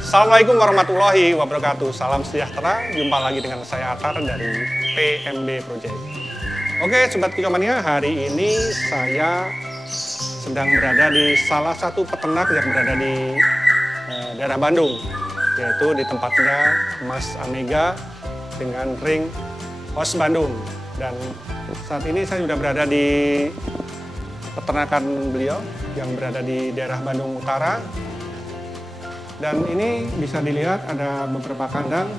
Assalamualaikum warahmatullahi wabarakatuh. Salam sejahtera. Jumpa lagi dengan saya Atar dari PMB Project. Oke, Sobat Kicomania, hari ini saya sedang berada di salah satu peternak yang berada di daerah Bandung, yaitu di tempatnya Mas Amega dengan ring Host Bandung. Dan saat ini saya sudah berada di peternakan beliau yang berada di daerah Bandung Utara. Dan ini bisa dilihat ada beberapa kandang,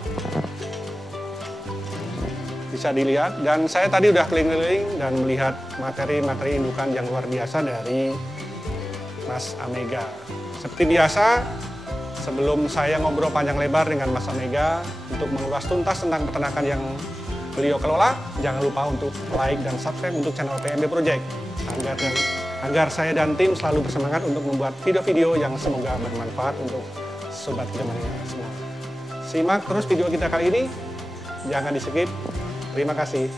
bisa dilihat. Dan saya tadi udah keliling-keliling dan melihat materi-materi indukan yang luar biasa dari Mas Amega. Seperti biasa, sebelum saya ngobrol panjang lebar dengan Mas Amega untuk mengulas tuntas tentang peternakan yang beliau kelola, jangan lupa untuk like dan subscribe untuk channel PMB Project agar saya dan tim selalu bersemangat untuk membuat video-video yang semoga bermanfaat untuk Sobat Kicomania semua. Simak terus video kita kali ini, jangan di skip. Terima kasih.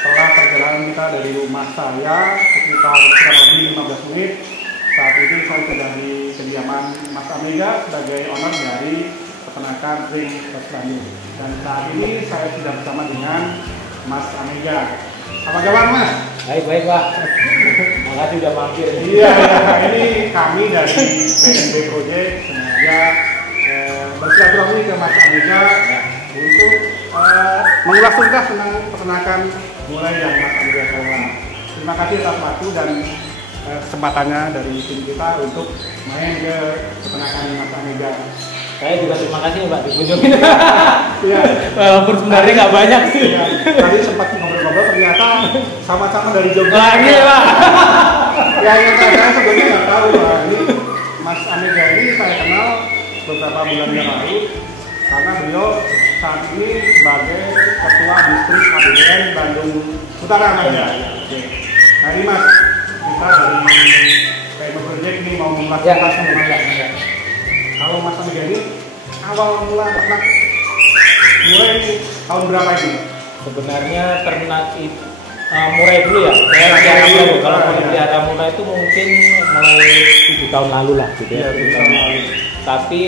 Setelah perjalanan kita dari rumah saya sekitar kurang lebih 15 menit, saat ini saya sudah di kediaman Mas Amega sebagai owner dari peternakan ring Host Bandung. Dan saat ini saya sudah bersama dengan Mas Amega. Apa kabar Mas? Baik Pak. Makasih udah mampir. Iya, ini kami dari PMB Project sengaja bersilaturahmi ke Mas Amega untuk mengulas tuntas tentang peternakan mulai yang Mas Amega kelola. Terima kasih atas waktu dan kesempatannya dari tim kita untuk main ke peternakan Mas Amega. Saya juga terima kasih Pak dikunjungin. Iya. Walaupun sebenarnya nggak banyak sih. Ya, tadi sempat ngobrol-ngobrol ternyata sama-sama dari Jogja. Wah ini Pak. Ya yang saya sebetulnya nggak tahu Pak. Ini Mas Amega ini saya kenal beberapa bulan yang lalu karena beliau saat ini sebagai ketua distrik APBN Bandung Utara Mas. Ya. Nah ini Mas, kita dari project nih mau Ya, melakukan ya. Kalau Mas Amega ini awal mula ternak mulai tahun berapa ini? Sebenarnya ternak itu mulai dulu ya. Saya pelihara dulu. Kalau mulai pelihara mulai itu mungkin mulai 7 tahun lalu lah gitu ya. 7 tahun lalu. Tapi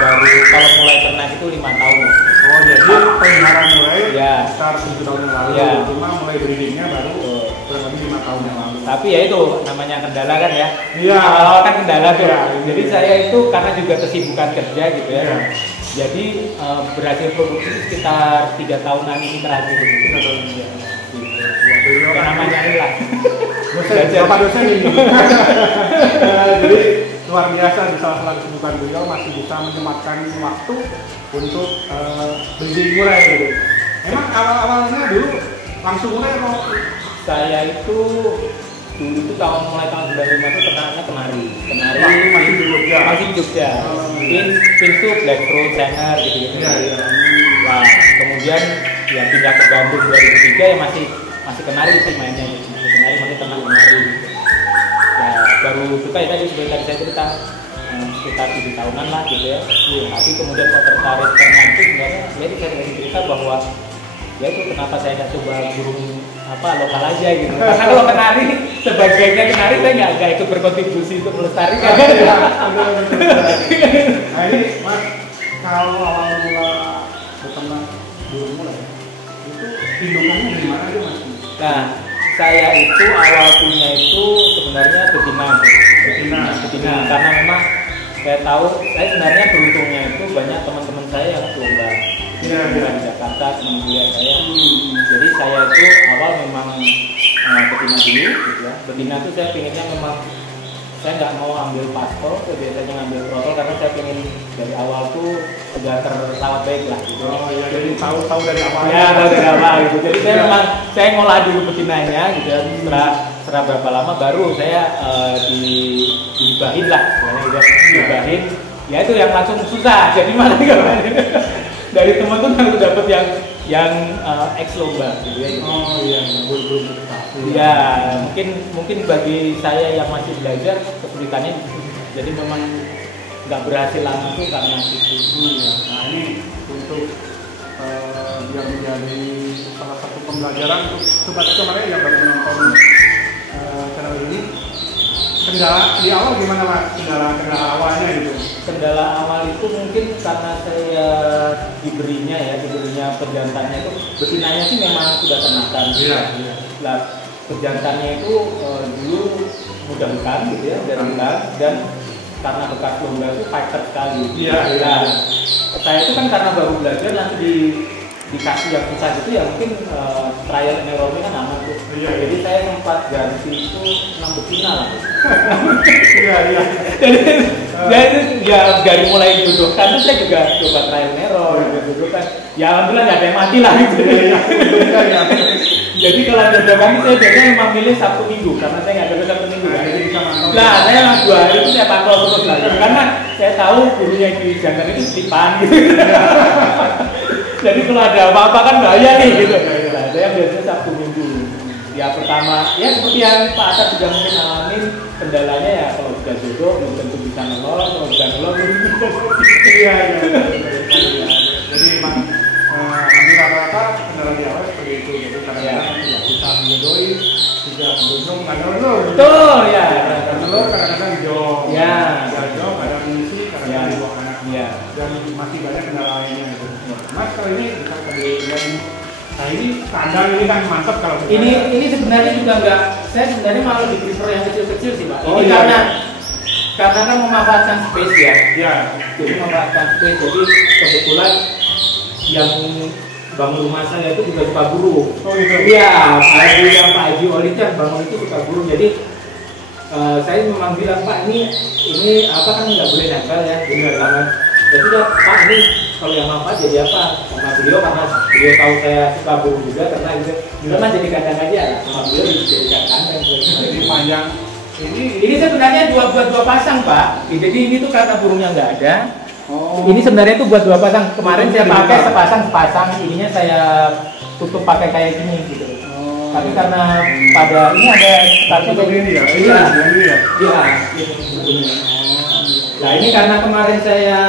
baru kalau mulai ternak itu 5 tahun. Oh jadi pelihara mulai Ya. sekitar 7 tahun yang lalu. Ya. Cuma mulai breedingnya baru kurang lebih 5 tahun yang lalu. Tapi ya itu namanya kendala kan ya. Iya. Awal-awal kan kendala tuh. Iya. Jadi saya itu karena juga kesibukan kerja gitu ya. Iya. Jadi berhasil produksi sekitar 3 tahunan ini terakhir. 3 tahun ini. Ya. Yang namanya inilah. Bapak dosen ini. Jadi luar biasa di salah satu kesibukan beliau masih bisa menyempatkan waktu untuk breeding murai gitu. Emang awal-awalnya dulu langsung murai atau? Saya itu dulu itu mulai tahun 95 itu ternaknya kenari. Waktu masih di Jogja. Masih di Jogja. Pin itu Black Rose, Channel gitu-gitu. Iya, iya. Nah, kemudian yang pindah ke Bandung 2003 ya masih kenari sih mainnya gitu. Kenari masih ternak kenari gitu. Ya baru suka ya tadi sebenarnya saya cerita sekitar 7 tahunan lah gitu ya. Tapi kemudian kok tertarik ternak itu sebenarnya jadi saya dari cerita bahwa ya itu kenapa saya nggak coba burung lokal aja gitu. Karena kalau kenari sebagiannya kenari saya nggak ikut berkontribusi untuk melestarikan. Nah ini Mas, kalau awal mula berternak burung murai itu indukannya dari mana aja Mas? Nah, saya itu awal punya itu sebenarnya betina karena memang saya tahu saya sebenarnya beruntungnya itu banyak teman-teman saya yang coba di Jakarta teman kuliah saya. Jadi saya itu awal memang betina dulu gitu ya. Betina itu saya pinginnya memang saya nggak mau ambil paspor, biasanya ngambil protol karena saya pengen dari awal tuh sudah terrawat baik lah gitu. Oh iya, jadi tahu dari awal. Ya, tahu dari awal gitu. Jadi saya memang saya ngolah dulu betinanya gitu ya. Setelah berapa lama baru saya dihibahin lah, dihibahin. Ya itu yang langsung susah. Jadi mana dari teman tuh aku dapat yang ex lomba gitu ya. Gitu. Oh iya, belum prestasi. Ya, mungkin bagi saya yang masih belajar kesulitannya jadi memang nggak berhasil langsung tuh karena itu. Nah ini untuk yang menjadi salah satu pembelajaran untuk sobat kemarin yang baru menonton channel ini. Kendala di awal gimana Mas? Kendala awalnya gitu. Kendala awal itu mungkin karena saya diberinya pejantannya itu betinanya sih memang sudah ternakan. Iya. Lah pejantannya itu dulu mudah hutan gitu ya, dari hutan dan karena bekas lomba itu fighter sekali. Iya. Nah, saya itu kan karena baru belajar nanti dikasih yang susah gitu ya mungkin trial and error kan aman tuh. Iya. Jadi saya sempat ganti itu 6 betina lah. Iya. Jadi ya dari mulai dijodohkan tuh saya juga coba trial and error gitu kan. Ya alhamdulillah nggak ada yang mati lah gitu. Iya. Jadi kalau jodohkan itu saya biasanya memang milih Sabtu Minggu karena saya nggak ada Sabtu Minggu kan. Jadi bisa mantau. Nah saya 2 hari itu saya pantau terus lah karena saya tahu gurunya yang di jantan itu titipan gitu. Jadi kalau ada apa-apa kan bahaya nih gitu. Nah, saya biasanya Sabtu Minggu. Ya pertama, ya seperti yang Pak Atar juga mungkin alamin kendalanya ya kalau sudah jodoh belum tentu bisa nolol, kalau bisa nolol belum tentu. Iya. Jadi memang hampir rata-rata kendala di awal seperti itu. Jadi kadang-kadang tidak bisa menyodoi, tidak beruntung, nggak nolol. Betul ya. Kadang-kadang jauh. Ya. Jauh, kadang misi, kadang di bawah anak. Ya. Dan masih banyak kendala lainnya. Mas kalau ini bisa kemudian, nah ini standar ini kan mantap kalau Ini sebenarnya juga enggak, saya sebenarnya malah lebih prefer yang kecil-kecil sih Pak. Oh, Ini iya, karena kan memanfaatkan space ya. Iya. Jadi memanfaatkan space. Jadi kebetulan yang bangun rumah saya itu juga suka burung. Oh gitu. Iya, Pak Haji Oli yang bangun itu suka burung. Jadi saya memang bilang Pak ini apa kan nggak boleh nempel ya. Jadi karena ya sudah Pak ini kalau yang manfaat jadi apa sama beliau karena beliau tahu saya suka burung juga karena gitu. Cuma jadi kandang aja sama beliau dijadikan kandang. Jadi panjang. Ini sebenarnya buat dua pasang Pak. Jadi ini tuh karena burungnya nggak ada. Oh. Ini sebenarnya tuh buat 2 pasang. Kemarin saya pakai sepasang. Ininya saya tutup pakai kayak gini gitu. Oh Tapi karena pada ini ada startnya Seperti ini ya? Iya. Ini ya? Iya. Nah ini karena kemarin saya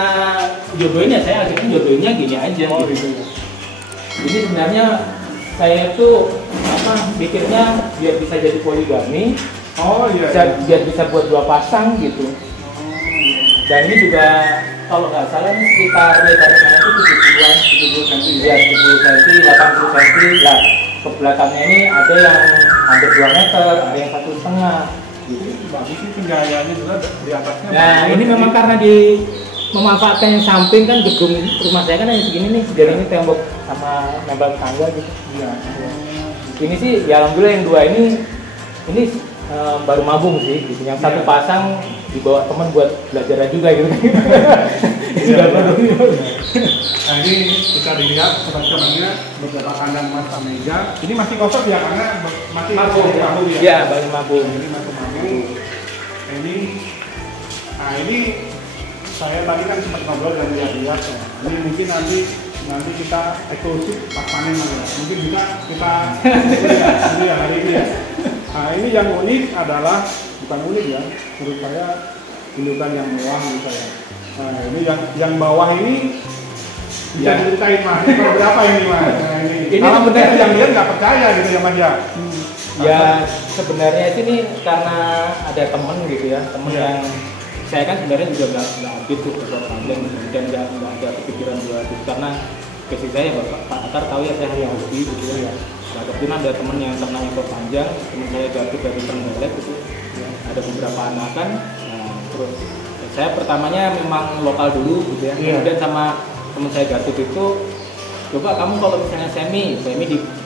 jodohin ya, saya akhirnya jodohinnya gini aja. Oh, gitu. gitu ya. Ini sebenarnya saya tuh bikinnya biar bisa jadi poligami. Oh iya. Biar bisa buat 2 pasang gitu. Dan ini juga kalau nggak salah ini sekitar lebarnya itu 70-an, 70 cm, ya 70 cm, 80 cm. Lah ke belakangnya ini ada yang hampir 2 meter, ada yang 1,5. Gitu. Bagus sih penjayaannya juga di atasnya. Nah ini memang karena memanfaatkan yang samping kan gedung rumah saya kan hanya segini nih, jadi ini tembok sama nempel tangga gitu. Iya. Ini sih ya alhamdulillah yang 2 ini baru mabung sih, gitu. Yang satu pasang dibawa teman buat belajar juga gitu. Iya, nah ini bisa dilihat teman-temannya beberapa kandang Mas Amega. Ini masih kosong ya karena masih Mabung ya. Ya, baru mabung. ini masih mabung. Ini saya tadi kan sempat ngobrol dan lihat-lihat ya. Ini mungkin nanti kita eksklusif pas panen ya. Mungkin bisa kita ini ya hari ini ya. Nah ini yang unik adalah bukan unik ya, menurut saya indukan yang mewah menurut saya. Nah ini yang bawah ini bisa diceritain Mas, ini berapa ini Mas? Nah, ini kalau benar yang lihat nggak percaya gitu ya Mas ya. Ya sebenarnya ini karena ada temen gitu ya, temen yang saya kan sebenarnya juga nggak update tuh berapa panjang dan nggak ada kepikiran buat itu karena basic saya Pak Akar tahu ya saya hobi gitu ya. Nah kebetulan ada temen yang ternak ekor panjang, temen saya jatuh dari Trenggalek gitu, ada beberapa anakan. Nah, terus saya pertamanya memang lokal dulu gitu ya, kemudian sama temen saya Gatot itu, coba kamu kalau misalnya semi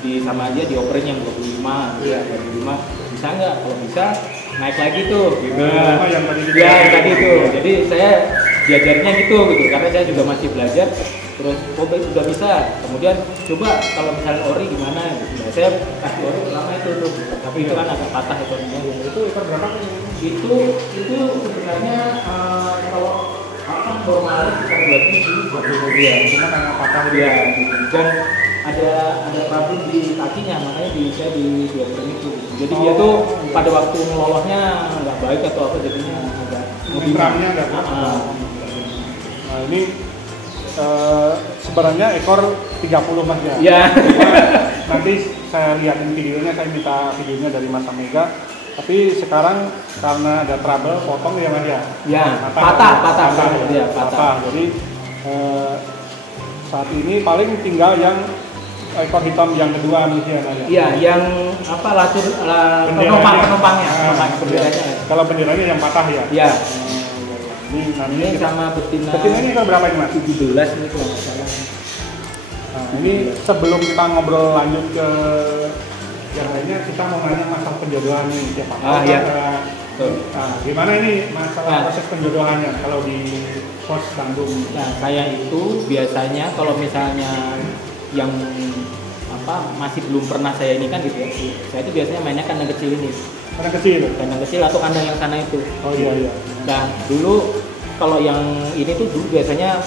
di sama aja dioperin yang 25 gitu ya, 25 bisa nggak? Kalau bisa naik lagi tuh gitu. Yang tadi itu. Jadi saya diajarnya gitu karena saya juga masih belajar. Terus udah bisa, kemudian coba kalau misalnya ori gimana gitu. Nah, saya kasih ori lama itu tuh, tapi itu kan agak patah ekornya. Itu ekor berapa? Itu sebenarnya kalau normalnya sekitar 20 ya, cuma karena patah dia dan ada problem di kakinya, makanya saya di itu. Jadi dia tuh pada waktu ngelolosnya nggak baik atau apa, jadinya agak membrangnya nggak Nah ini sebenarnya ekor 30 Mas ya. Iya. Nanti saya lihatin videonya, saya minta videonya dari Mas Amega. Tapi sekarang karena ada trouble potong ya Mas ya. Ya, patah. Ya, patah. Jadi saat ini paling tinggal yang ekor hitam yang kedua nih ya. Iya, yang apa penumpangnya. Kalau benderanya yang patah ya. Iya. Ini sama betina. Betina ini kan berapa ini Mas? 17 ini kalau nggak salah. Nah, ini sebelum kita ngobrol lanjut ke yang lainnya, kita mau nanya masalah penjodohan nih ya Pak. Iya. Nah, gimana ini masalah proses penjodohannya kalau di pos Bandung? Nah, saya itu biasanya kalau misalnya yang masih belum pernah saya ini kan gitu ya. Saya itu biasanya mainnya kandang kecil ini. Kandang kecil atau kandang yang sana itu. Oh iya. Nah, dulu kalau yang ini tuh dulu biasanya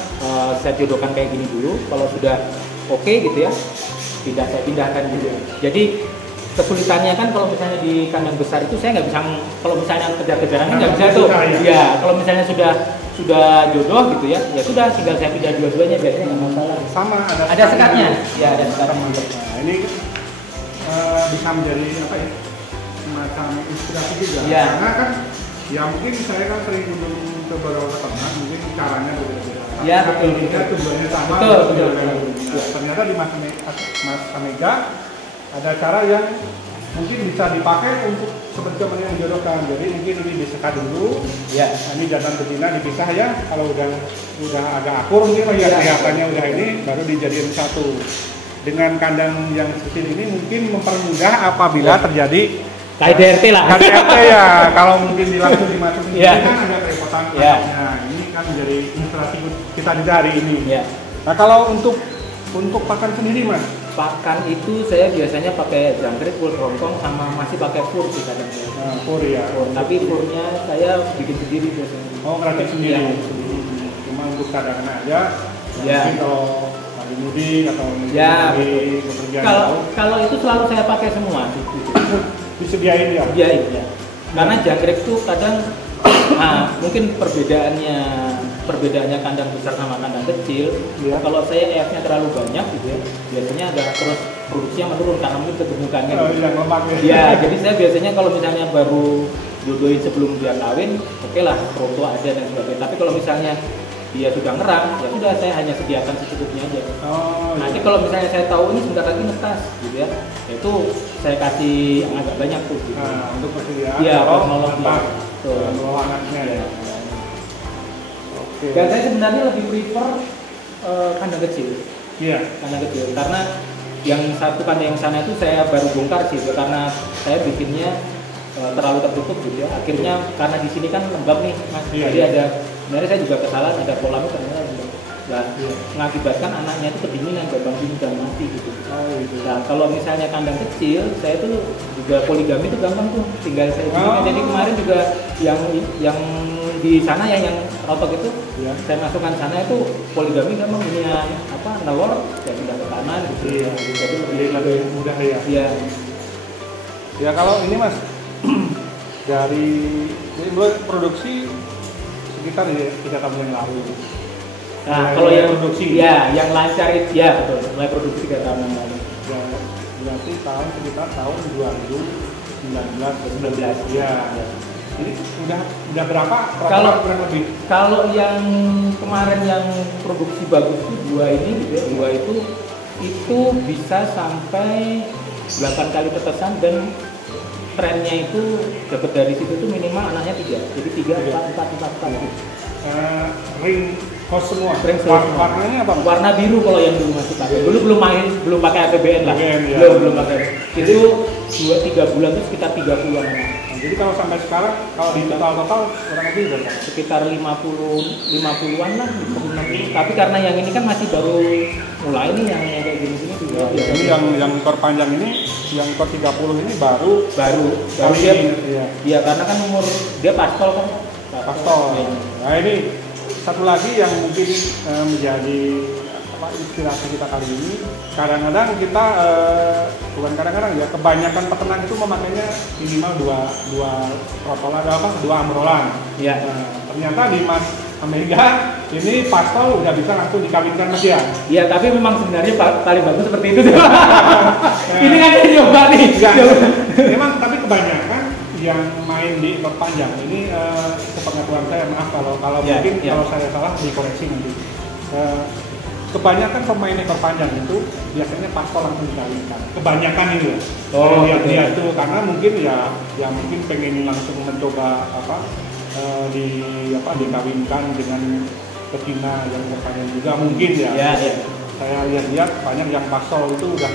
saya jodohkan kayak gini dulu. Kalau sudah oke gitu ya, saya pindahkan gitu. Jadi kesulitannya kan kalau misalnya di kandang besar itu saya nggak bisa, kalau misalnya kejar-kejaran nggak bisa tuh. Ya, kalau misalnya sudah jodoh gitu ya sudah tinggal saya pindah dua-duanya biasanya nggak masalah. Sama ada sekatnya. Ya ada sekatnya. Nah, ini bisa menjadi apa ya? Semacam inspirasi juga. Ya. Karena kan ya mungkin saya kan sering kunjung ke beberapa ternak, mungkin caranya berbeda-beda. Ya betul. Kita tujuannya sama. Betul. Ya, ternyata di Mas Amega ada cara yang mungkin bisa dipakai untuk seperti yang menjodohkan. Jadi mungkin ini disekat dulu. Ya. Nah, ini jantan betina dipisah ya. Kalau udah agak akur mungkin ya kelihatannya udah ini baru dijadiin satu. Dengan kandang yang kecil ini mungkin mempermudah apabila terjadi KDRT lah. KDRT ya. Kalau mungkin langsung dimasukin kan agak kerepotan. Nah, ini kan menjadi ilustrasi kita juga hari ini. Ya. Nah, kalau untuk pakan sendiri Mas, pakan itu saya biasanya pakai jangkrik, full rongkong, sama masih pakai fur sih kadang. Fur ya. Tapi furnya saya bikin sendiri biasanya. Oh, ngerakit sendiri. Cuma untuk cadangan aja. Ya. Mungkin kalau lagi mudik atau Ya, lagi bepergian kalau itu selalu saya pakai semua. disediain ya. Iya, iya. Karena jangkrik itu kadang mungkin perbedaannya kandang besar sama kandang kecil. Ya. Kalau saya EF-nya terlalu banyak gitu ya, biasanya agak terus produksinya menurun karena mungkin kegemukannya. Yang lemak ya. Ya, jadi saya biasanya kalau misalnya baru jodohin sebelum dia kawin, oke lah, proto ada dan sebagainya. Tapi kalau misalnya dia sudah ngerang, ya sudah saya hanya sediakan secukupnya aja. Nanti kalau misalnya saya tahu ini sebentar lagi netas, gitu ya, itu saya kasih yang agak banyak tuh. Gitu. Untuk persediaan. Iya, teknologi. Anaknya ya. Oke. Dan saya sebenarnya lebih prefer kandang kecil. Iya. Kandang kecil karena yang satu kandang yang sana itu saya baru bongkar sih, karena saya bikinnya terlalu tertutup gitu ya. Akhirnya karena di sini kan lembab nih, Mas. Iya, Jadi iya. ada sebenarnya saya juga kesalahan ada kolamnya ternyata lembab. Nah, mengakibatkan anaknya itu kedinginan, gampang dingin dan mati gitu. Gitu. Nah, kalau misalnya kandang kecil, saya tuh juga poligami itu gampang tuh, tinggal saya bikin. Jadi kemarin juga yang di sana yang rotok itu, ya. saya masukkan sana itu poligami gampang, ini nelor, ya pindah ke kanan gitu. Iya. Jadi Lebih mudah ya. Iya. Ya kalau ini Mas dari ini produksi sekitar ya 3 tahun yang lalu. Nah, kalau yang produksi, ya yang lancar itu ya betul, mulai produksi 3 tahun yang lalu. Ya, berarti sekitar tahun 2019 ya. Ini udah berapa? Kalau kurang lebih? Kalau yang kemarin yang produksi bagus itu dua itu bisa sampai 8 kali tetesan dan trennya itu dapat dari situ tuh minimal anaknya 3. Jadi 3, 4. Ring host semua. Warnanya apa? Warna biru kalau yang dulu masih pakai. Dulu belum pakai APBN lah. Ya. Belum pakai. Itu 2-3 bulan itu sekitar 30-an anak. Jadi kalau sampai sekarang kalau di total kurang lebih berapa? Sekitar 50-an lah, 50-60. Tapi karena yang ini kan masih baru mulai nih yang kayak gini-gini juga. Ini yang ekor panjang ini, yang ekor 30 ini baru dia. Iya, karena kan umur dia pastol kan. Pastol. Ya. Nah, ini satu lagi yang mungkin menjadi inspirasi kita kali ini. Kadang-kadang kita bukan kadang-kadang ya, kebanyakan peternak itu memakainya minimal dua protolan, dua amrolan. Ya. Ternyata di Mas Amega ini pastol udah bisa langsung dikawinkan Mas ya. Iya, tapi memang sebenarnya paling bagus seperti itu. Ini kan dia nyoba nih. Memang tapi kebanyakan yang main di ekor panjang ini sepengetahuan saya, maaf kalau mungkin kalau saya salah dikoreksi nanti. Kebanyakan pemain ekor panjang itu biasanya pastol langsung dikawinkan. Kebanyakan itu ya. Lihat itu karena mungkin ya mungkin pengen langsung mencoba dikawinkan dengan betina yang ekor panjang juga mungkin ya. Iya. Saya lihat banyak yang pastol itu udah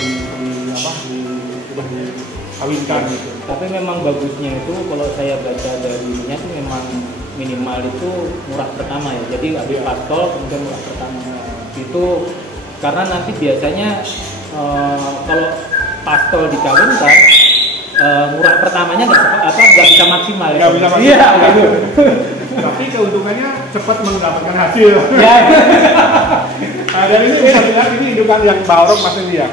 dikawinkan gitu. Tapi memang bagusnya itu kalau saya baca dari ininya itu memang minimal itu murah pertama ya. Jadi habis pastol kemudian murah pertama. Itu karena nanti biasanya kalau pastol dikawinkan murah pertamanya nggak bisa maksimal ya. Iya gitu. Tapi keuntungannya cepat mendapatkan hasil. Ya. Nah, dari ini bisa dilihat ini indukan yang Bahorok Mas ini ya.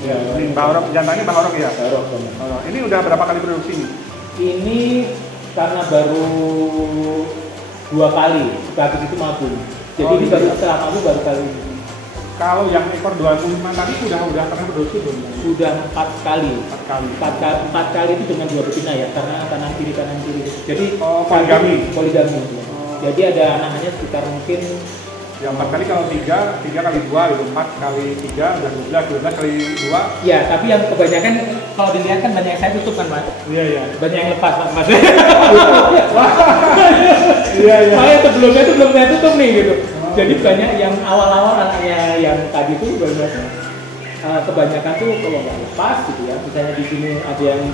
Ya, ini Bahorok, jantannya Bahorok ya. Bahorok. Ini udah berapa kali produksi ini? Ini karena baru 2 kali, habis itu mabung. Jadi ini baru setelah mabung baru kali ini. Kalau yang ekor 25 tadi sudah pernah produksi belum? Sudah 4 kali. 4 kali itu dengan 2 betina ya, karena kanan kiri. Jadi poligami. Jadi ada anaknya sekitar mungkin yang 4 kali kalau 3 kali 2 gitu, 4 kali 3 udah 12 kali 2. Ya, tapi yang kebanyakan kalau dilihat kan banyak yang saya tutup kan Mas. Iya. Banyak yang lepas Mas. Iya. Saya sebelumnya itu belum saya tutup nih gitu. Jadi banyak yang awal-awal anaknya yang tadi itu kebanyakan tuh kalau nggak lepas gitu ya. Misalnya di sini ada yang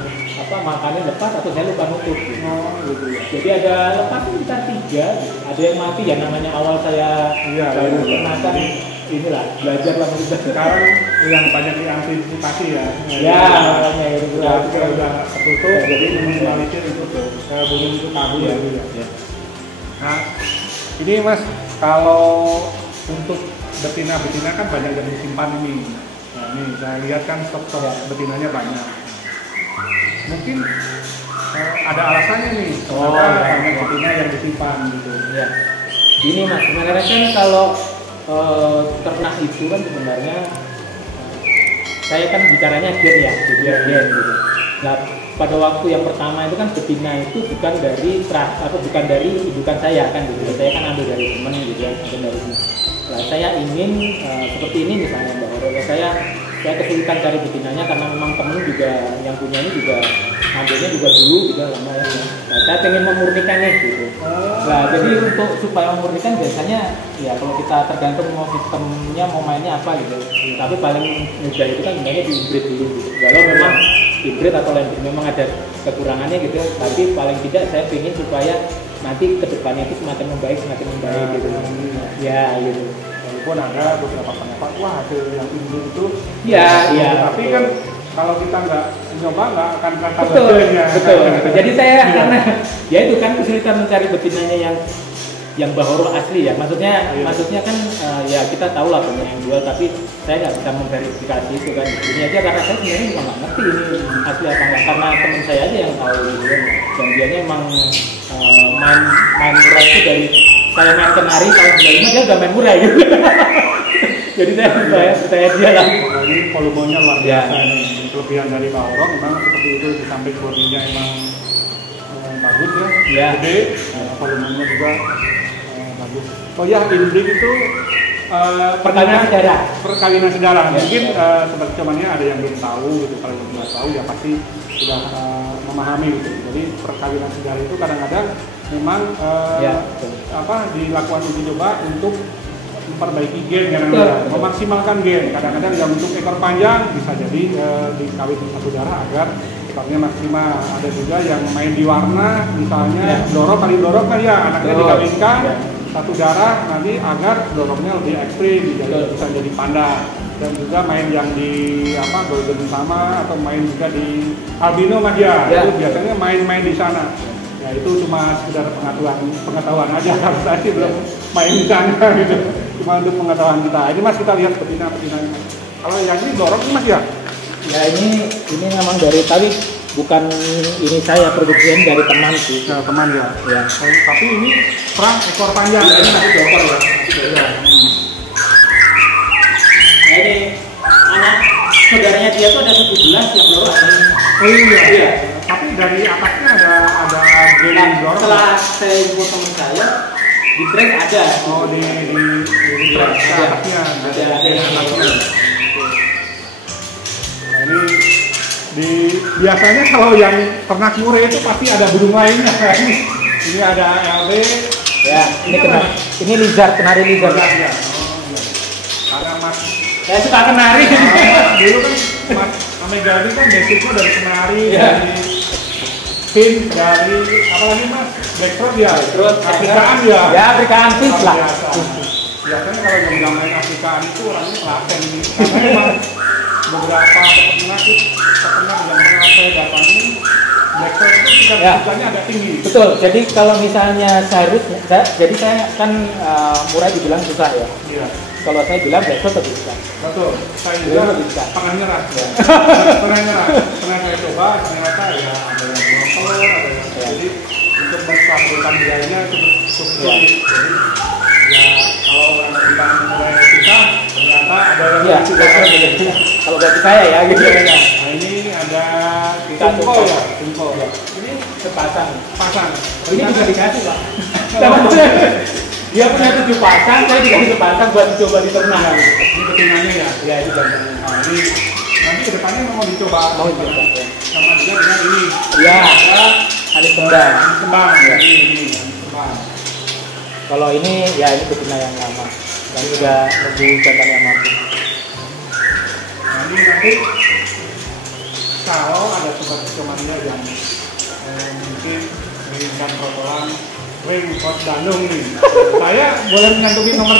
makannya lepas atau saya lupa nutup gitu. Gitu ya. Jadi ada lepas itu kita 3 gitu. Ada yang mati ya, namanya awal saya baru penakan inilah belajar lah kita. Sekarang yang banyak diantisipasi ya. Ya, makanya itu udah tertutup, jadi minimalisir itu belum itu kabur ya. Nah, ini Mas, kalau untuk betina-betina kan banyak yang disimpan ini. Nah, ini saya lihat kan stok betinanya banyak. Mungkin ada alasannya nih, kenapa banyak betina yang disimpan gitu. Ya. Ini Mas, sebenarnya kan kalau ternak itu kan sebenarnya saya kan bicaranya gen ya, jadi gen gitu. Nah, pada waktu yang pertama itu kan betina itu bukan dari indukan saya kan gitu. Saya kan ambil dari teman gitu ya, ambil dari sini. Nah, saya ingin seperti ini misalnya Mbak Horo, saya kesulitan cari betinanya karena memang temen juga yang punya ini juga ambilnya juga dulu juga lama ya. Nah, saya pengen memurnikannya gitu. Nah, jadi untuk supaya memurnikan biasanya ya kalau kita tergantung mau sistemnya mau mainnya apa gitu. Tapi paling mudah itu kan sebenarnya di hybrid dulu gitu. Kalau memang hybrid atau lain memang ada kekurangannya gitu, tapi paling tidak saya ingin supaya nanti kedepannya itu semakin membaik gitu. Ya gitu. Walaupun ada beberapa pendapat, wah hasil yang hybrid itu ya, tapi kan kalau kita nggak nyoba nggak akan kata betul. Jadi saya karena ya itu kan kesulitan mencari betinanya yang Bahoro asli ya, maksudnya kan ya kita tahu lah punya yang jual, tapi saya nggak bisa memverifikasi itu kan. Ini aja karena saya sebenarnya memang nggak ngerti ini asli apa enggak, karena teman saya aja yang tahu gitu kan. Dan dianya emang main murah itu dari saya main kenari tahun 95 dia udah main murah gitu. Jadi saya percaya dia lah. Ini volumenya luar biasa nih. Kelebihan dari Bahoro memang seperti itu, di samping bodinya emang bagus ya, gede, volumenya juga bagus. Oh ya, hybrid itu perkawinan sedarah. Mungkin seperti cumannya ada yang belum tahu gitu, kalau yang belum tahu ya pasti sudah memahami gitu. Jadi perkawinan sedarah itu kadang-kadang memang dilakukan uji coba untuk memperbaiki gen, kadang-kadang memaksimalkan gen. Kadang-kadang yang untuk ekor panjang bisa jadi dikawin satu darah agar ekornya maksimal. Ada juga yang main di warna, misalnya dorok kan ya anaknya dikawinkan satu darah nanti agar dorongnya lebih ekstrim, bisa jadi panda. Dan juga main yang di golden sama atau main juga di albino mas ya, itu biasanya main-main di sana. Ya itu cuma sekedar pengetahuan aja, harus saya sih belum main di sana gitu. Cuma untuk pengetahuan kita. Ini mas kita lihat betina-betinanya. Kalau yang ini dorong mas ya? Ya ini memang dari tadi bukan ini saya produksinya dari teman sih. Ya, teman ya. Ya. Tapi ini perang ekor panjang. Ya, ini masih ekor ya. Ya. Nah ini anak saudaranya dia tuh ada 17 yang dorong. Oh iya. Tapi dari atasnya ada gen dorong. Setelah saya info teman saya di track ada. Oh di track atasnya ada atasnya. Nah ini biasanya kalau yang ternak murah itu pasti ada burung lainnya. Ini ada LB. Ya, ini lizard, kenari lizard. Ya. Karena mas saya suka kenari. Dulu kan mas Amega ini kan basicnya dari kenari, dari fin, dari apa lagi mas? Blackthroat ya, Afrikaan ya. Ya Afrikaan fish lah. Biasanya kalau yang main Afrikaan itu orangnya telaten ini. Karena memang beberapa peternak yang pernah saya datangi, Blackthroat itu tingkatnya agak tinggi. Betul. Jadi kalau misalnya seharusnya, jadi saya kan murah dibilang susah ya. Iya. Kalau saya bilang Blackthroat lebih susah. Betul. Saya juga pernah nyerah. Pernah saya coba, ternyata ya ada yang kurang telur, ada yang jadi untuk menstabilkan biayanya cukup sulit. Jadi ya kalau orang bilang mulai susah, ternyata ada yang kalau bagi saya ya gitu ya. Nah ini ada Simpo ya, Simpo. Ini sepasang. Ini bisa dikasih pak. Dia punya 7 pasang, saya dikasih sepasang buat dicoba di ternak. Ini betinanya ya? Ya itu jantannya. Nah ini nanti kedepannya mau dicoba. Sama juga dengan ini. Ya. Anis kembang. Ini kembang. Kalau ini ya ini betina yang lama dan juga lebih jantan yang mampu. Nah ini nanti kalau ada sobat cumannya yang mungkin menginginkan protolan Wing Hot Bandung nih, saya boleh menyantumin nomor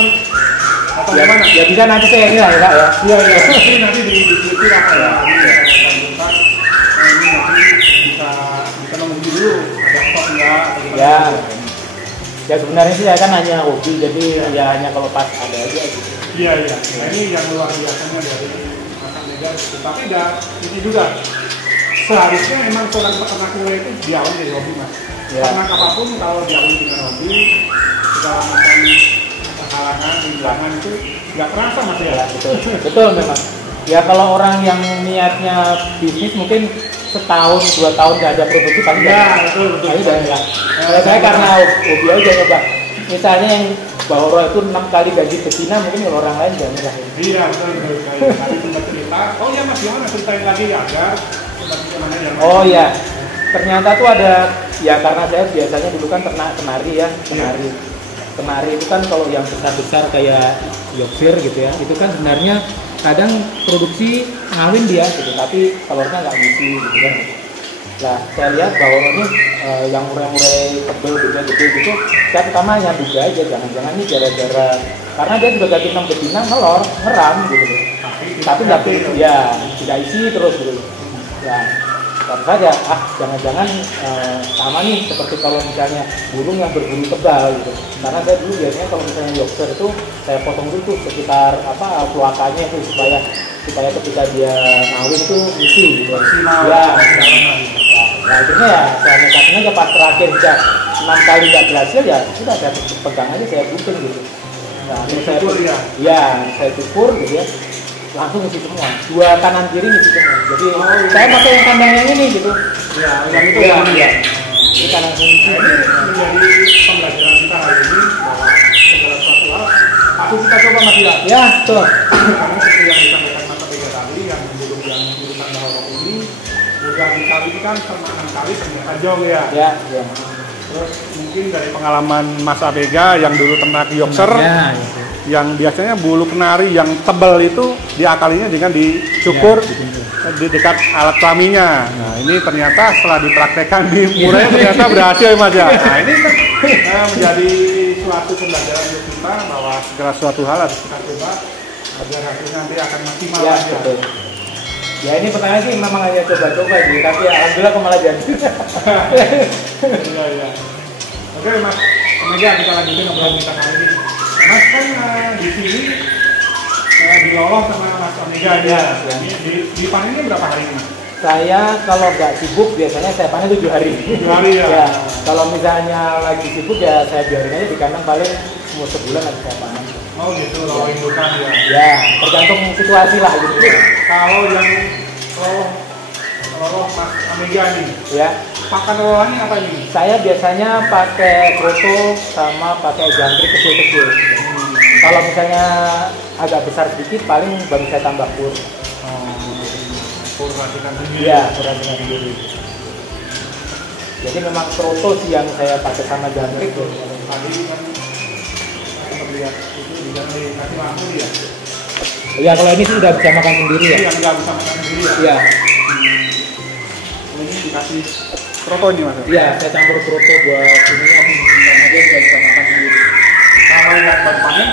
apa ya, gimana? Ya bisa nanti saya ini lah ya Pak ya. Iya. Ini nanti di deskripsi apa ya? Ini nanti bisa nomor dulu ada stok enggak? Ya sebenarnya sih saya kan hanya hobi, jadi ya hanya kalau pas ada aja gitu. Iya. Nah, ini yang luar biasanya dari Mas Amega. Tapi ini juga seharusnya memang seorang peternak mula itu diawali dari hobi, Mas. Ternak apapun kalau diawali dengan hobi, segala macam halangan, rintangan itu nggak terasa, Mas ya. Betul memang. Ya kalau orang yang niatnya bisnis mungkin setahun 2 tahun nggak ada produksi paling betul. Ya. Saya karena hobi aja coba. Misalnya yang Bahoro itu 6 kali gaji betina, mungkin kalau orang lain nggak nyerah. Iya betul. Tadi sempat cerita. Oh ya Mas, gimana ceritain lagi agar bagaimana yang Oh ya, ternyata tuh ada ya karena saya biasanya dulu kan ternak kenari ya, kenari itu kan kalau yang besar-besar kayak Yorkshire gitu ya, itu kan sebenarnya kadang produksi ngawin dia gitu, tapi telurnya nggak ngisi gitu kan. Nah, saya lihat bahwa ini yang murai-murai tebel gede-gede gitu, saya pertama yang duga aja, jangan-jangan ini gara-gara karena dia juga ganti 6 betina ngelor, ngeram gitu. Tapi nggak ya tidak isi terus gitu. Ya, tentu saja, jangan-jangan sama nih seperti kalau misalnya burung yang berbulu tebal gitu. Karena saya dulu biasanya kalau misalnya Yorkshire itu saya potong dulu tuh sekitar keluarganya itu supaya ketika dia ngawin itu isi gitu. Nah akhirnya ya saya nekatin aja pas terakhir sudah 6 kali nggak berhasil ya sudah saya pegang aja saya gunting gitu. Nah saya cukur gitu ya. Langsung isi semua, 2 kanan kiri isi semua. Jadi saya pakai yang kandang yang ini gitu. Ya, yang itu ya. Ini kanan kunci. Ini menjadi pembelajaran kita hari ini bahwa segala sesuatu hal harus kita coba Mas ya. Ya, betul. Karena seperti yang disampaikan Mas Amega tadi, yang belum yang urusan Bahoro ini udah dikalikan sama 6 kali ternyata jauh ya. Ya. Terus mungkin dari pengalaman Mas Amega yang dulu ternak Yorkshire. Ya, gitu. Yang biasanya bulu kenari yang tebal itu diakalinya dengan dicukur di dekat alat kelaminnya. Nah ini ternyata setelah dipraktekkan di murahnya ternyata berhasil Mas ya. Nah ini menjadi suatu pembelajaran untuk kita bahwa segala suatu hal harus kita coba agar hasilnya nanti akan maksimal. Ya, betul. Ya ini pertanyaan sih memang hanya coba-coba sih, tapi alhamdulillah kok malah jadi. Iya. Oke Mas Amega, kita lanjutin obrolan kita kali ini. Mas kan di sini diloloh sama Mas Amega ya. Di panennya berapa hari Mas? Saya kalau nggak sibuk biasanya saya panen 7 hari. 7 hari ya. Kalau misalnya lagi sibuk ya saya biarin aja di kandang paling semua sebulan nanti saya panen. Oh gitu, loloh indukan ya. Ya, tergantung situasi lah gitu. Kalau yang loloh Mas Amega nih, Ya. pakan lolohannya apa ini? Saya biasanya pakai kroto sama pakai jangkrik kecil-kecil. Kalau misalnya agak besar sedikit, paling baru saya tambah pur. Pur racikan sendiri. Iya, pur racikan sendiri. Jadi memang kroto sih yang saya pakai sama jangkrik. Tadi kan terlihat itu dikasih lampu ya. Ya kalau ini sih udah bisa makan sendiri ya. Yang nggak bisa makan sendiri ya. Iya. Ini dikasih kroto ini Mas. Iya, saya campur kroto buat ininya karena dia udah bisa makan sendiri. Kalau nggak buat panen,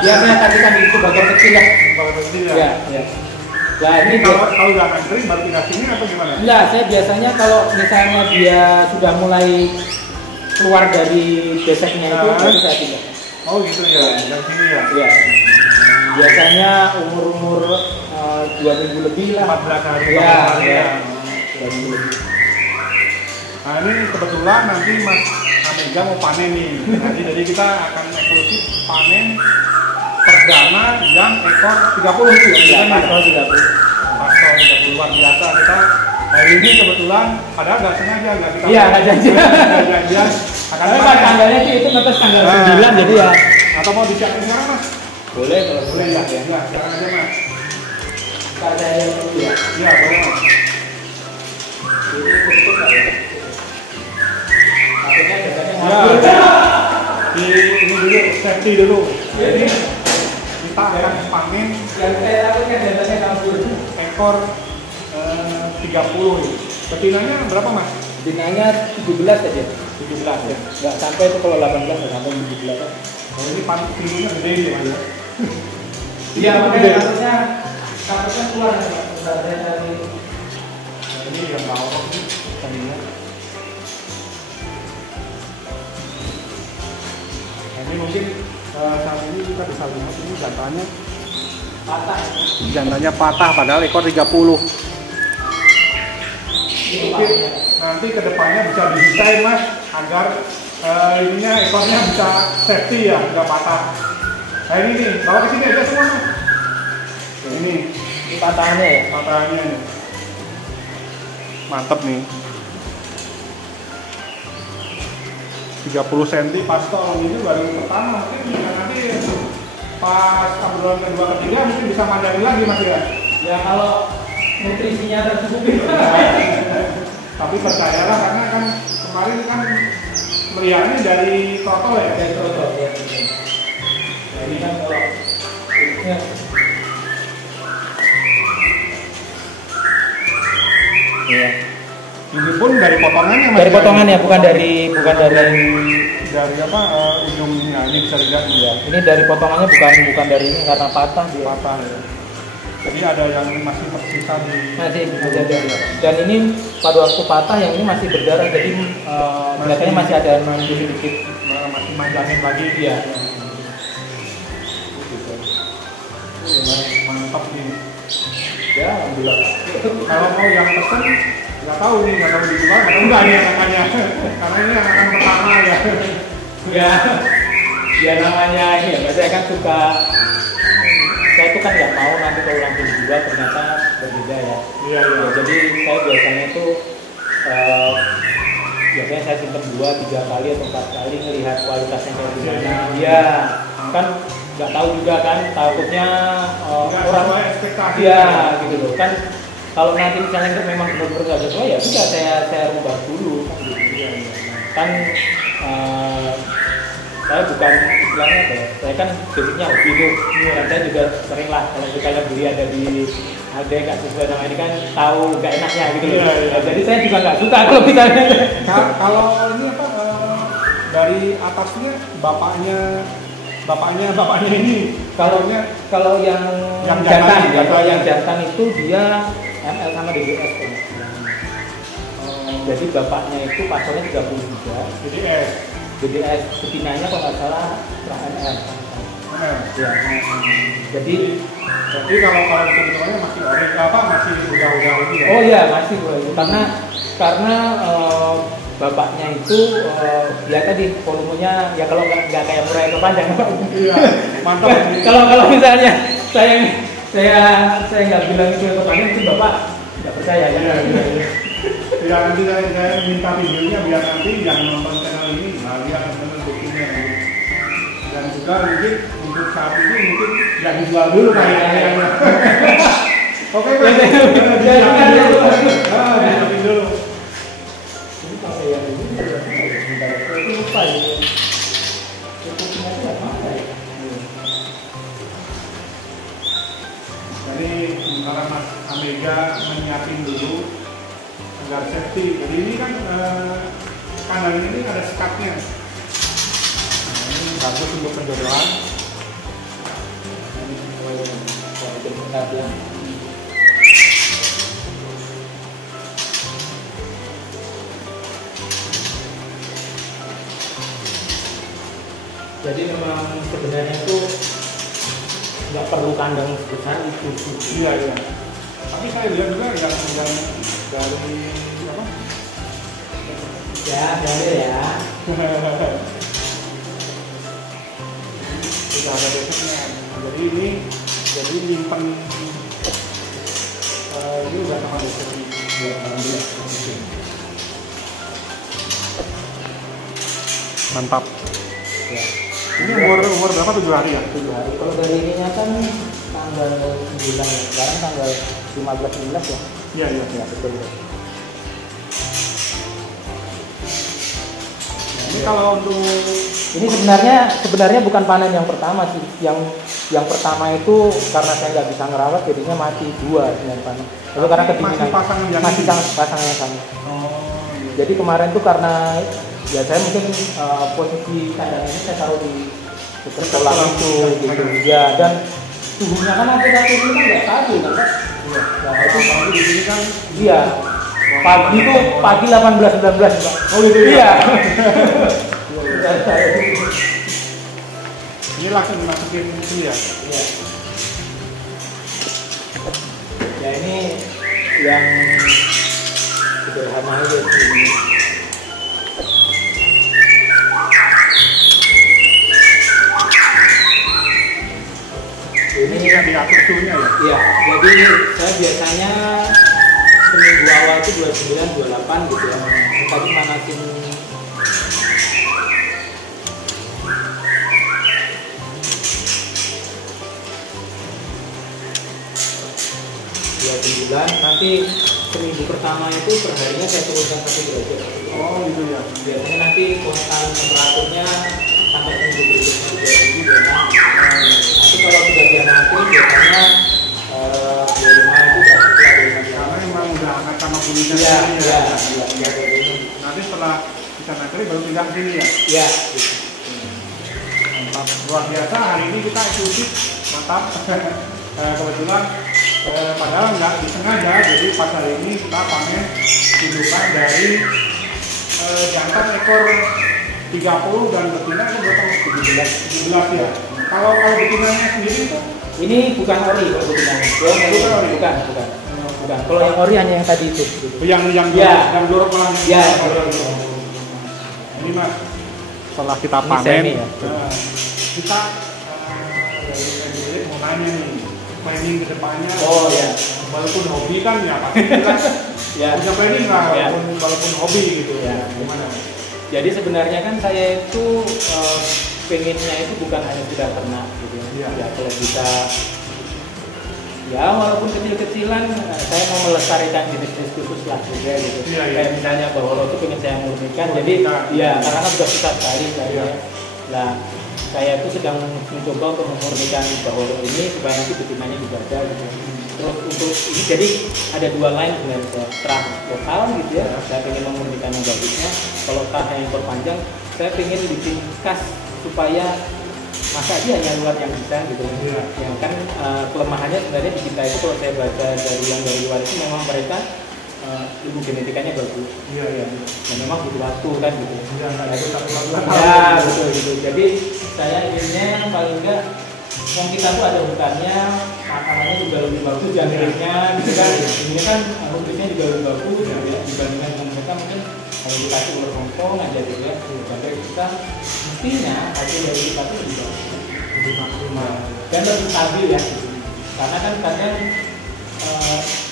Ya saya kasihkan itu bagian kecil ya. kalau sendiri ya. Iya. Nah ini Kalau udah akan kering baru pindah sini atau gimana? enggak, saya biasanya kalau misalnya dia sudah mulai keluar dari beseknya itu baru saya pindah. Oh gitu ya, dari sini ya. Iya. Biasanya umur 2 minggu lebih lah. 14 hari. Iya. 2 minggu lebih. Nah ini kebetulan nanti Mas Amega mau panen nih. Jadi kita akan eksklusif panen perdana yang ekor 30 itu ya. Pasal 30. Pasal 30 luar biasa kita hari ini kebetulan padahal nggak sengaja nggak kita. Iya, nggak janji. Janjian akan Karena panen. tanggalnya sih itu netes tanggal 9 jadi ya. Atau mau disiapin sekarang Mas? Boleh kalau Boleh ya. Ya, sekarang aja Mas. Ntar saya yang dulu ya. Iya boleh Mas. Ini tutup lah ya. Akhirnya biasanya Ya. Ini dulu safety dulu. Jadi kita akan panen yang saya takutkan biasanya kabur. ekor 30 ini. Betinanya berapa Mas? Dinanya 17 aja. 17 ya. Nggak sampai itu kalau 18 nggak sampai 17. Oh, ini tingginya gede ini Mas ya. Iya, Gede. makanya takutnya keluar ya, Pak. Bentar, saya cari. Nah, ini yang Bahoro ini tadinya. Nah, ini mungkin saat ini kita bisa lihat ini jantannya patah padahal ekor 30. Mungkin nanti kedepannya bisa didesain mas agar ininya ekornya bisa safety ya, nggak patah. Nah ini nih, bawa ke sini aja semua mas. Ini patahannya ya? patahannya nih. Mantap nih. 30 cm pastol ini baru pertama, mungkin nanti pas obrolan kedua ketiga mungkin bisa mandiri lagi mas ya. Ya kalau nutrisinya tercukupi. Tapi percayalah karena kan kemarin kan melihatnya dari Toto ya. Dari Toto ya. Nah, ini kan kalau ya. Iya. Ini pun dari potongannya mas. Dari potongannya bukan dari apa ujungnya ini bisa dilihat ya. Ini dari potongannya bukan dari ini karena patah dia. Patah ya. Jadi ada yang masih tersisa di masih ada. Dan ini pada waktu patah yang ini masih berdarah jadi kelihatannya masih ada sedikit masih manjangin lagi ya. Mantap nih. Ya alhamdulillah. Kalau mau yang pesen nggak tahu dijual atau enggak nih namanya karena ini anak pertama ya. Ya namanya ini ya, saya kan suka. Saya itu kan nggak mau nanti kalau langsung dijual ternyata berbeda ya. Iya. Jadi saya biasanya itu biasanya saya simpan 2-3 kali atau 4 kali melihat kualitasnya kayak gimana. Iya, kan nggak tahu juga kan, takutnya orang ekspektasi ya gitu loh kan. Kalau nanti misalnya memang benar-benar nggak sesuai ya sudah saya rubah dulu kan gitu. Kan saya bukan istilahnya apa ya, saya kan basicnya hobi tuh, dan saya juga sering lah kalau kita beli ada nggak sesuai sama ini kan tahu nggak enaknya gitu loh. Iya. Jadi saya juga nggak suka kalau misalnya kalau ini apa dari atasnya bapaknya ini kalau yang jantan itu dia ML sama DBS kan. Jadi bapaknya itu pasalnya 33. DBS betinanya kalau nggak salah ML. Ya. Jadi kalau kebetulannya masih masih udah lagi ya. Oh iya masih karena bapaknya itu ya tadi volumenya ya kalau nggak kayak murah itu panjang. Iya, mantap. Kalau misalnya saya nggak bilang itu yang panjang itu bapak nggak percaya ya. Ya nanti saya minta videonya biar nanti yang nonton channel ini lihat benar buktinya. Dan juga mungkin untuk saat ini mungkin nggak dijual dulu kayaknya. Oke, Pak. Jangan dulu. Ini pakai yang ini itu lupa ya. Cukupnya itu apa ya? Jadi sementara Mas Amega menyiapin dulu agar safety. Jadi ini kan kandang ini ada sekatnya. Nah, ini bagus untuk penjodohan. Jadi memang sebenarnya itu nggak perlu kandang sebesar itu. Iya. Tapi saya lihat juga yang dari apa? Ya, dari ya. Sudah ada basicnya. Jadi ini nyimpen ini udah sama basic buat ambil. Mantap. Ya. Ini umur berapa? 7 hari ya? 7 hari. Kalau dari ininya kan tanggal 9 ya. Sekarang tanggal 15 ya. Iya. Ya, betul. Ini kalau untuk ini sebenarnya bukan panen yang pertama sih. Yang pertama itu karena saya nggak bisa ngerawat jadinya mati 2 dengan panen. Itu karena kedinginan. Masih pasangan yang sama. Oh, iya. Jadi kemarin tuh karena ya saya mungkin posisi kandang ini saya taruh di dekat kolam itu gitu ya, dan suhunya kan nanti satu ini kan nggak stabil kan Pak? Iya. Nah, itu kalau di sini kan Iya. Pagi 18-19 Pak. oh gitu ya. Iya. Ini langsung dimasukin sini ya? Iya. Ya ini yang sederhana aja sih. Ini yang diatur suhunya ya? Iya, jadi saya biasanya seminggu awal itu 29, 28 gitu ya. Tadi manasin 29, nanti seminggu pertama itu perharinya saya turunkan 1 derajat. Oh gitu ya? Biasanya nanti pengetahuan temperaturnya sampai seminggu berikutnya 27, 26. Nanti kalau sudah dianakin biasanya 25 itu udah setelah 25. Karena emang udah angkat sama bulunya. Iya, ya. iya. Nanti setelah kita nakeri baru pindah ke sini ya? Iya. Mantap, luar biasa. Hari ini kita eksklusif, mantap. Kebetulan padahal nggak disengaja, jadi pas hari ini kita panen indukan dari jantan ekor 30 dan betina itu berapa? 17 ya. Kalau betinanya sendiri itu Ini bukan ori kalau betinanya. Bukan. Kalau yang ori hanya yang tadi itu. yang Ya. yang dorong malam. Ya. Ini mas, setelah kita Ini panen, semi ya. kita dari pemilik mau nanya nih, planning ke depannya. Oh ya. Walaupun hobi kan ya pasti kita Ya. punya planning lah, Ya. walaupun hobi gitu. Ya. Gimana? Jadi sebenarnya kan saya itu pengennya itu bukan hanya sudah ternak gitu Iya. ya. Kalau bisa ya walaupun kecil-kecilan saya mau melestarikan jenis-jenis khusus lah juga gitu. Iya, iya. Kayak misalnya bahwa itu pengen saya murnikan. Jadi Murnikan. ya karena kan sudah susah sekali saya. Iya. Nah, saya itu sedang mencoba untuk memurnikan bahwa ini supaya nanti betinanya juga ada gitu. Terus untuk ini jadi ada 2 line sebenarnya, terah lokal gitu ya. Saya ingin memurnikan yang bagusnya. Kalau terah yang berpanjang, saya ingin bikin khas supaya masa aja hanya luar yang bisa gitu. Iya. Ya kan kelemahannya sebenarnya di kita itu kalau saya baca dari yang dari luar itu memang mereka ilmu genetikanya bagus. Iya, iya. Dan memang butuh waktu kan gitu. Iya, nggak itu satu bulan. Ya betul gitu. Jadi saya inginnya paling enggak yang kita tuh ada hutannya, makanannya juga lebih bagus, jangkauannya gitu kan. Ini kan rumputnya juga lebih bagus gitu ya, dibandingkan dengan mereka mungkin kalau dikasih ular hongkong aja gitu ya. Jadi kita mestinya hasil dari kita tuh lebih bagus, lebih maksimal dan lebih stabil ya. Karena kan kadang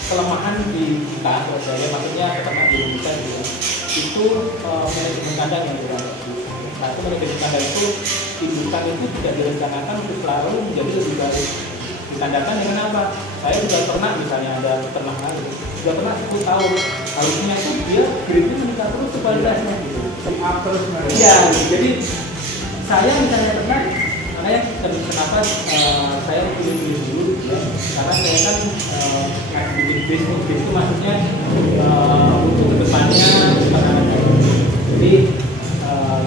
kelemahan di kita, kalau saya maksudnya peternak di Indonesia gitu, itu manajemen kandang yang kurang bagus. Nah, itu manajemen kandang itu indukan itu tidak direncanakan untuk selalu menjadi lebih baik. Ditandakan dengan apa? Saya sudah pernah misalnya ada peternak gitu, sudah pernah 10 tahun, harusnya itu dia grade meningkat terus kualitasnya gitu. Terus Iya, jadi saya misalnya pernah makanya kenapa saya pilih dulu ya, karena saya kan bikin bisnis itu maksudnya untuk kedepannya jadi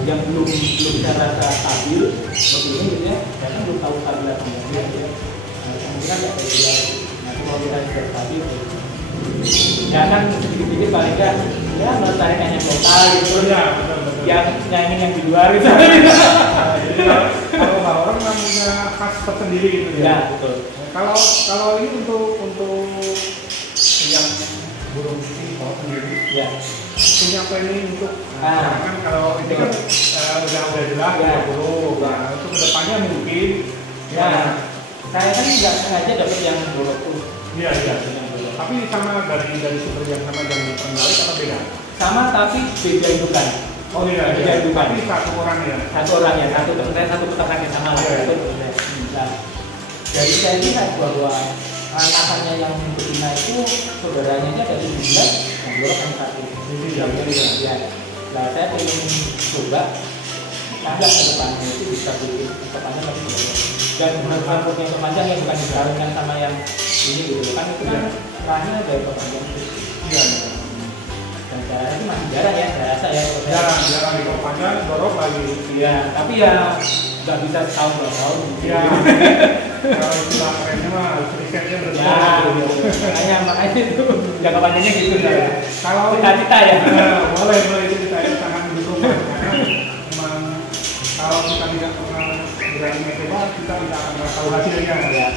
yang belum saya rasa stabil begini gitu ya, saya kan belum tahu stabil atau enggak ya, kemungkinan nggak ada jual. Nanti kalau kita sudah stabil ya kan sedikit-sedikit paling nggak ya melestarikan yang lokal gitu ya, betul. yang nyanyi yang di luar itu. Jadi kalau orang punya khas tersendiri gitu ya. Ya betul. Kalau ini untuk yang burung sipol sendiri, Ya. punya planning untuk kan kalau ini kan udah jelas Ya. 20, nah untuk kedepannya mungkin Ya. Saya kan nggak sengaja dapat yang bolot tuh. iya. Tapi sama dari sumber yang sama yang di Trenggalek atau beda? Sama tapi beda indukan. Oh iya, Beda indukan. tapi satu orang ya. Satu orang ya, satu peternak yang sama lah. Iya. Itu berbeda. Nah, jadi saya lihat bahwa anakannya yang betina itu saudaranya aja dari 9 yang bolot yang satu. Ya. Nah, saya ingin coba agak ke depannya itu bisa bikin kepanjang lebih banyak. Dan rambut yang kepanjang yang bukan digarungkan sama yang ini gitu kan itu kan rahnya dari kepanjang itu. Iya. Dan saya rasa itu masih jarang ya, saya rasa ya. Jarang di panjang dorong lagi. Iya, tapi ya nggak bisa setahun 2 tahun. Iya. Kalau istilah kerennya mah harus risetnya Ya, berbeda. makanya itu jangka panjangnya gitu ya. Kalau Cita-cita ya. boleh itu kita sangat mendukung karena memang kalau kita tidak pernah berani mencoba, kita tidak akan tahu hasilnya. Ya.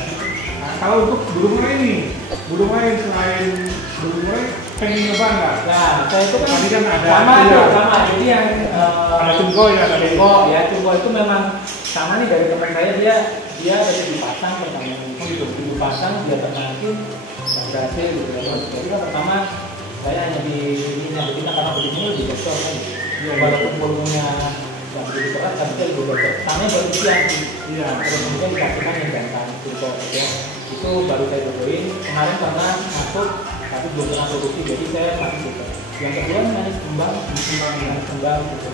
Nah, kalau untuk burung murai ini, burung murai selain burung murai pengen nyoba nggak? Nah, saya itu kan tadi kan ada sama. Jadi yang ada cungko ya, cungko itu memang sama nih dari teman saya, dia dari dipasang pertama dipasang dia ternakin dan berhasil gitu ya. Jadi kan pertama saya hanya di betina karena betina lebih besar kan. Walaupun volumenya yang lebih berat tapi dia lebih besar. Sama baru sekian. Iya. Terus kemudian dikasihkan yang jantan cungko ya. Itu baru saya cobain kemarin karena masuk tapi belum pernah produksi jadi saya masih coba. Yang kedua manis kembang gitu.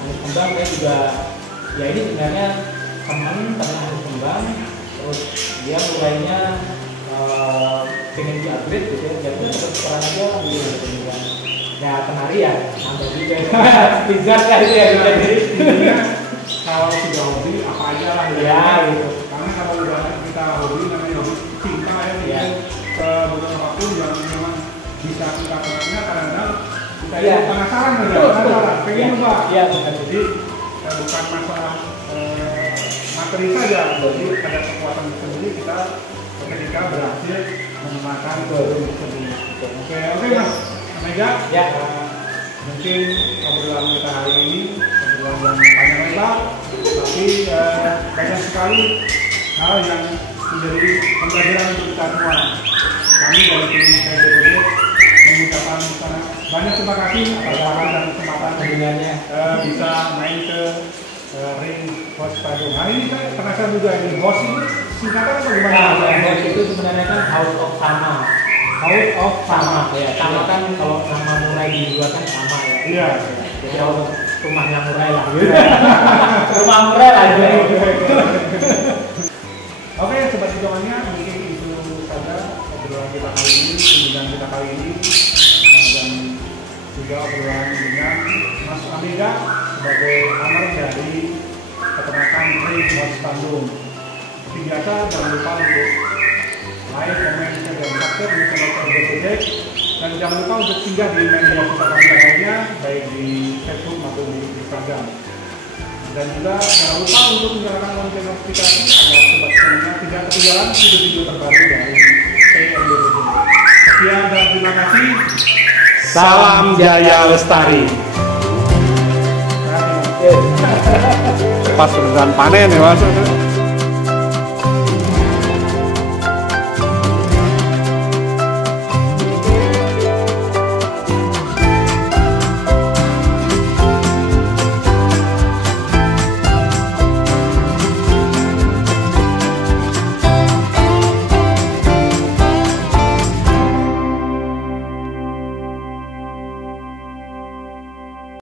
Manis kembang saya juga ya ini sebenarnya teman manis kembang terus dia mulainya pengen di upgrade gitu ya jadi terus peran aja gitu ya kenari ya nambah juga pizza kan itu ya jadi kalau sudah hobi apa aja lah ya gitu karena kalau udah kita hobi namanya hobi cinta ya beberapa waktu yang memang bisa kita kenalnya kadang-kadang kita penasaran pengen coba jadi bukan masalah materi saja jadi ada kekuatan sendiri kita ketika berhasil menemukan produk tersebut. Oke Mas Amega ya mungkin obrolan kita hari ini obrolan yang panjang lebar tapi banyak sekali hal yang menjadi pembelajaran untuk kita semua. Kami dari tim KBBD mengucapkan banyak terima kasih atas saran dan kesempatan hubungannya bisa main ke ring host Bandung. Hari ini saya penasaran juga ini host itu singkatan apa gimana? Host itu sebenarnya kan House of Sama. House of Sama ya. Sama kan kalau nama murai di luar kan sama ya. Iya. Jadi rumahnya murai lah. Rumah murai lah. Oke, sobat hitungannya mungkin itu saja obrolan kita kali ini, kunjungan kita kali ini dan juga obrolan dengan Mas Amega sebagai owner dari peternakan Ring House Bandung. Seperti biasa jangan lupa untuk like, comment, share, dan subscribe di channel KBBD dan jangan lupa untuk singgah di media sosial kami lainnya baik di Facebook maupun di Instagram. Dan juga jangan lupa untuk menyalakan lonceng notifikasi agar sobat semuanya tidak ketinggalan video-video terbaru dari KBBD. Sekian dan terima kasih. Salam Jaya Lestari. Pas beneran panen ya Mas.